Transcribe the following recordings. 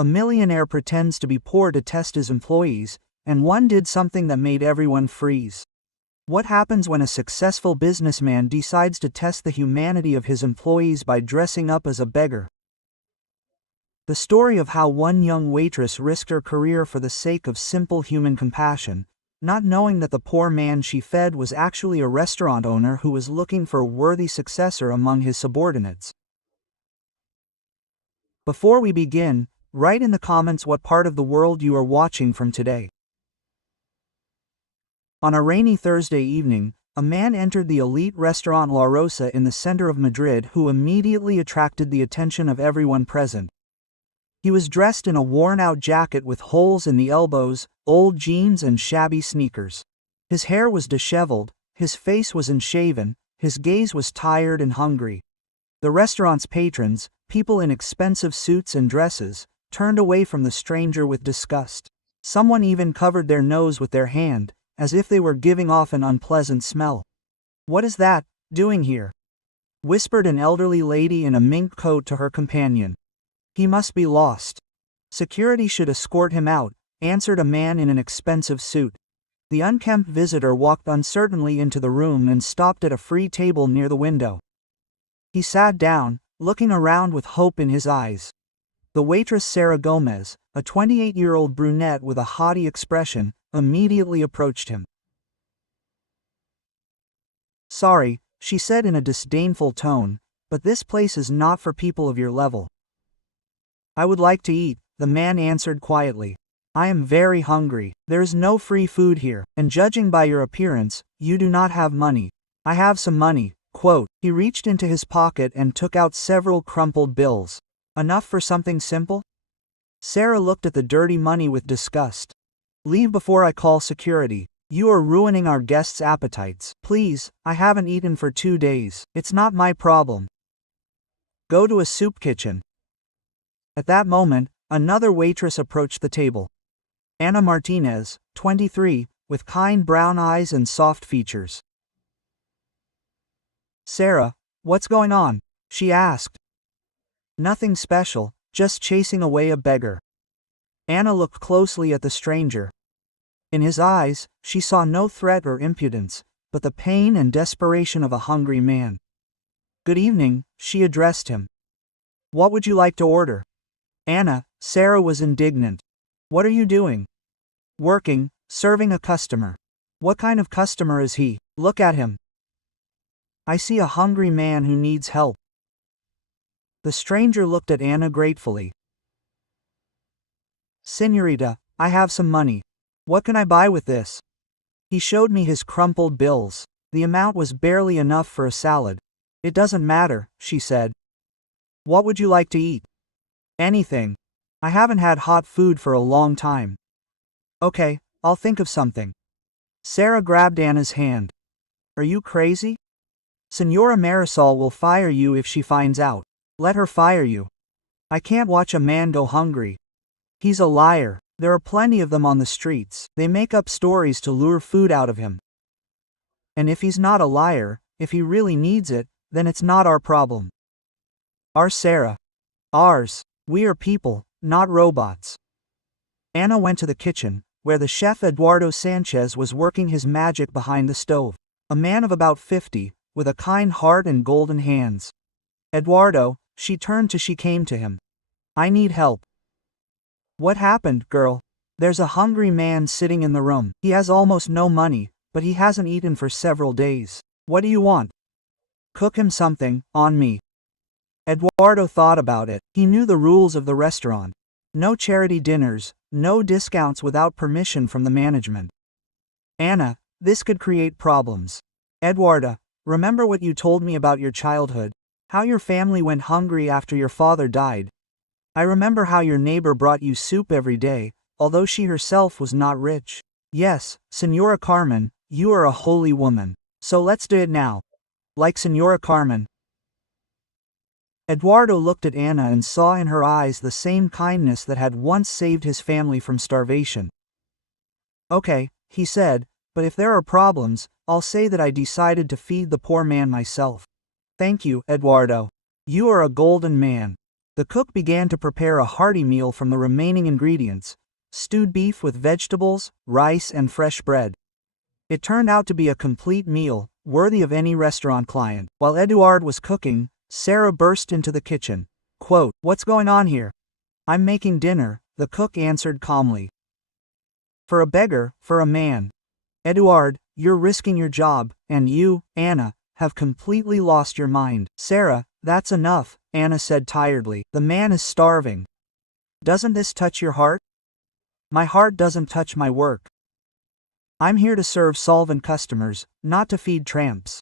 A millionaire pretends to be poor to test his employees, and one did something that made everyone freeze. What happens when a successful businessman decides to test the humanity of his employees by dressing up as a beggar? The story of how one young waitress risked her career for the sake of simple human compassion, not knowing that the poor man she fed was actually a restaurant owner who was looking for a worthy successor among his subordinates. Before we begin, write in the comments what part of the world you are watching from today. On a rainy Thursday evening, a man entered the elite restaurant La Rosa in the center of Madrid who immediately attracted the attention of everyone present. He was dressed in a worn-out jacket with holes in the elbows, old jeans and shabby sneakers. His hair was disheveled, his face was unshaven, his gaze was tired and hungry. The restaurant's patrons, people in expensive suits and dresses, turned away from the stranger with disgust. Someone even covered their nose with their hand, as if they were giving off an unpleasant smell. "What is that doing here?" whispered an elderly lady in a mink coat to her companion. "He must be lost. Security should escort him out," answered a man in an expensive suit. The unkempt visitor walked uncertainly into the room and stopped at a free table near the window. He sat down, looking around with hope in his eyes. The waitress Sarah Gomez, a 28-year-old brunette with a haughty expression, immediately approached him. "Sorry," she said in a disdainful tone, "but this place is not for people of your level." "I would like to eat," the man answered quietly. "I am very hungry. There is no free food here, and judging by your appearance, you do not have money." "I have some money." He reached into his pocket and took out several crumpled bills. "Enough for something simple?" Sarah looked at the dirty money with disgust. "Leave before I call security. You are ruining our guests' appetites. Please, I haven't eaten for 2 days. It's not my problem. Go to a soup kitchen." At that moment, another waitress approached the table. Ana Martinez, 23, with kind brown eyes and soft features. "Sarah, what's going on?" she asked. "Nothing special, just chasing away a beggar." Anna looked closely at the stranger. In his eyes, she saw no threat or impudence, but the pain and desperation of a hungry man. "Good evening," she addressed him. "What would you like to order?" "Anna," Sarah was indignant. "What are you doing?" "Working, serving a customer." "What kind of customer is he? Look at him." "I see a hungry man who needs help." The stranger looked at Anna gratefully. "Señorita, I have some money. What can I buy with this?" He showed me his crumpled bills. The amount was barely enough for a salad. "It doesn't matter," she said. "What would you like to eat?" "Anything. I haven't had hot food for a long time." "Okay, I'll think of something." Sarah grabbed Anna's hand. "Are you crazy? Señora Marisol will fire you if she finds out." "Let her fire you. I can't watch a man go hungry. He's a liar. There are plenty of them on the streets. They make up stories to lure food out of him. And if he's not a liar, if he really needs it, then it's not our problem." "Our Sarah. Ours. We are people, not robots." Anna went to the kitchen, where the chef Eduardo Sanchez was working his magic behind the stove. A man of about 50, with a kind heart and golden hands. "Eduardo," she came to him. "I need help." "What happened, girl?" "There's a hungry man sitting in the room. He has almost no money, but he hasn't eaten for several days. What do you want?" "Cook him something, on me." Eduardo thought about it. He knew the rules of the restaurant. No charity dinners, no discounts without permission from the management. "Anna, this could create problems." "Eduardo, remember what you told me about your childhood? How your family went hungry after your father died? I remember how your neighbor brought you soup every day, although she herself was not rich." "Yes, Señora Carmen, you are a holy woman. So let's do it now. Like Señora Carmen." Eduardo looked at Anna and saw in her eyes the same kindness that had once saved his family from starvation. "Okay," he said, "but if there are problems, I'll say that I decided to feed the poor man myself." "Thank you, Eduardo. You are a golden man." The cook began to prepare a hearty meal from the remaining ingredients: stewed beef with vegetables, rice, and fresh bread. It turned out to be a complete meal, worthy of any restaurant client. While Eduard was cooking, Sarah burst into the kitchen. Quote, "What's going on here?" "I'm making dinner," the cook answered calmly. "For a beggar, for a man. Eduard, you're risking your job, and you, Anna, have completely lost your mind." "Sarah, that's enough," Anna said tiredly. "The man is starving. Doesn't this touch your heart?" "My heart doesn't touch my work. I'm here to serve solvent customers, not to feed tramps.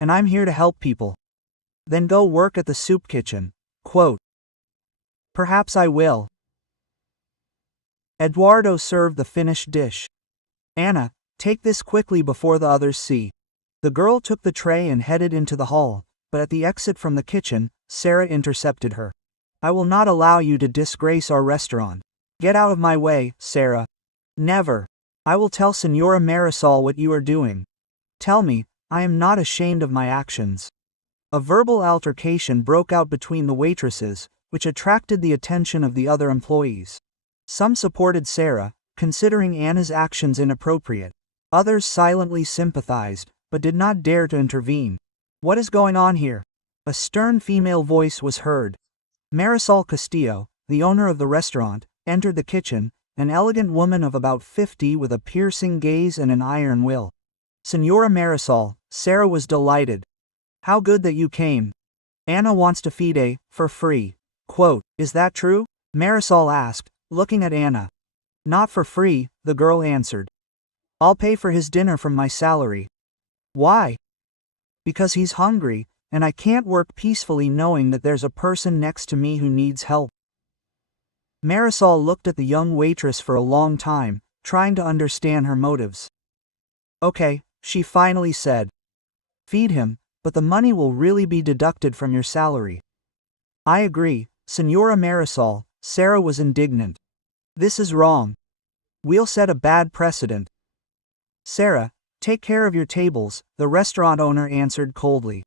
And I'm here to help people." "Then go work at the soup kitchen." Quote, "Perhaps I will." Eduardo served the finished dish. "Anna, take this quickly before the others see." The girl took the tray and headed into the hall, but at the exit from the kitchen, Sarah intercepted her. "I will not allow you to disgrace our restaurant. Get out of my way, Sarah." "Never. I will tell Señora Marisol what you are doing." "Tell me, I am not ashamed of my actions." A verbal altercation broke out between the waitresses, which attracted the attention of the other employees. Some supported Sarah, considering Anna's actions inappropriate. Others silently sympathized, but did not dare to intervene. "What is going on here?" A stern female voice was heard. Marisol Castillo, the owner of the restaurant, entered the kitchen, an elegant woman of about 50 with a piercing gaze and an iron will. "Señora Marisol," Sarah was delighted. "How good that you came. Anna wants to feed for free." Quote, "Is that true?" Marisol asked, looking at Anna. "Not for free," the girl answered. "I'll pay for his dinner from my salary." "Why?" "Because he's hungry, and I can't work peacefully knowing that there's a person next to me who needs help." Marisol looked at the young waitress for a long time, trying to understand her motives. "Okay," she finally said. "Feed him, but the money will really be deducted from your salary." "I agree, Señora Marisol," Sarah was indignant. "This is wrong. We'll set a bad precedent." "Sarah, take care of your tables," the restaurant owner answered coldly.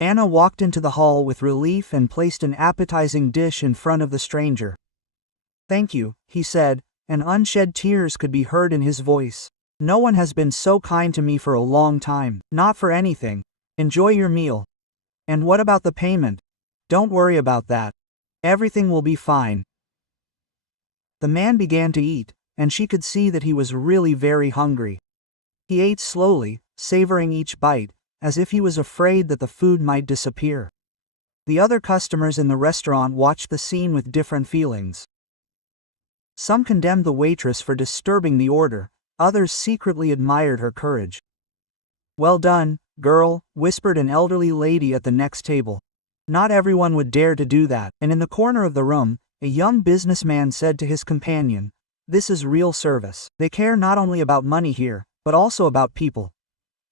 Anna walked into the hall with relief and placed an appetizing dish in front of the stranger. "Thank you," he said, and unshed tears could be heard in his voice. "No one has been so kind to me for a long time." "Not for anything. Enjoy your meal." "And what about the payment?" "Don't worry about that. Everything will be fine." The man began to eat, and she could see that he was really very hungry. He ate slowly, savoring each bite, as if he was afraid that the food might disappear. The other customers in the restaurant watched the scene with different feelings. Some condemned the waitress for disturbing the order, others secretly admired her courage. "Well done, girl," whispered an elderly lady at the next table. Not everyone would dare to do that, and in the corner of the room, a young businessman said to his companion, "This is real service. They care not only about money here, but also about people."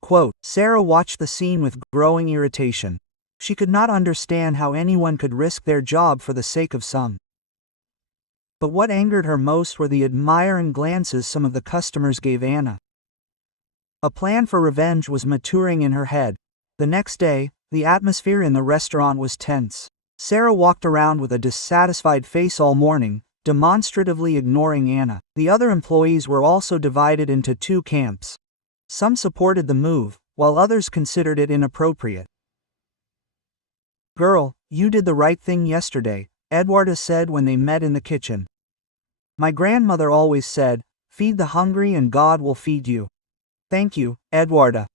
Quote, Sarah watched the scene with growing irritation. She could not understand how anyone could risk their job for the sake of some. But what angered her most were the admiring glances some of the customers gave Anna. A plan for revenge was maturing in her head. The next day, the atmosphere in the restaurant was tense. Sarah walked around with a dissatisfied face all morning, demonstratively ignoring Anna. The other employees were also divided into two camps. Some supported the move, while others considered it inappropriate. "Girl, you did the right thing yesterday," Eduarda said when they met in the kitchen. "My grandmother always said, 'Feed the hungry and God will feed you.'" "Thank you, Eduarda.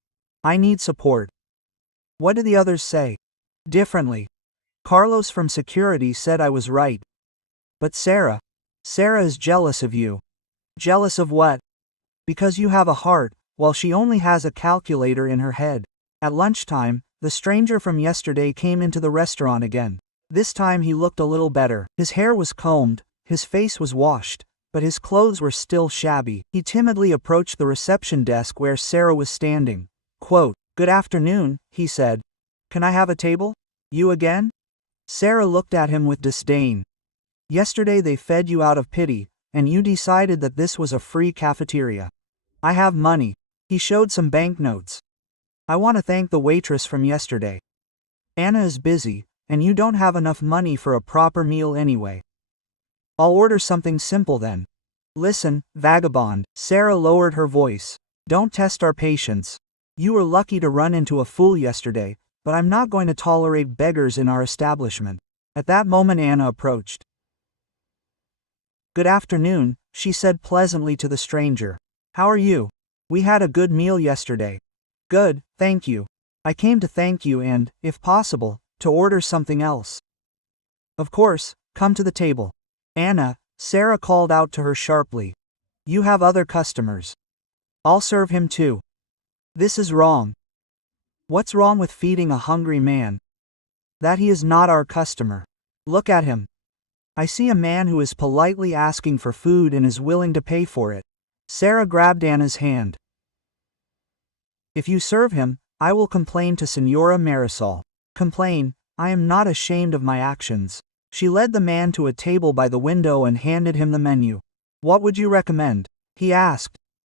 I need support." "What did the others say?" "Differently. Carlos from security said I was right." "But Sarah is jealous of you." "Jealous of what?" "Because you have a heart, while she only has a calculator in her head." At lunchtime, the stranger from yesterday came into the restaurant again. This time he looked a little better. His hair was combed, his face was washed, but his clothes were still shabby. He timidly approached the reception desk where Sarah was standing. Quote, "Good afternoon," he said. "Can I have a table?" "You again?" Sarah looked at him with disdain. "Yesterday they fed you out of pity, and you decided that this was a free cafeteria." "I have money." He showed some banknotes. "I want to thank the waitress from yesterday. Anna is busy, and you don't have enough money for a proper meal anyway. I'll order something simple then. Listen, vagabond, Sarah lowered her voice. Don't test our patience. You were lucky to run into a fool yesterday, but I'm not going to tolerate beggars in our establishment. At that moment Anna approached. Good afternoon, she said pleasantly to the stranger. How are you? We had a good meal yesterday. Good, thank you. I came to thank you and, if possible, to order something else. Of course, come to the table. Anna, Sarah called out to her sharply. You have other customers. I'll serve him too. This is wrong. What's wrong with feeding a hungry man? That he is not our customer. Look at him. I see a man who is politely asking for food and is willing to pay for it. Sarah grabbed Anna's hand. If you serve him, I will complain to Senora Marisol. Complain, I am not ashamed of my actions. She led the man to a table by the window and handed him the menu. What would you recommend? He asked,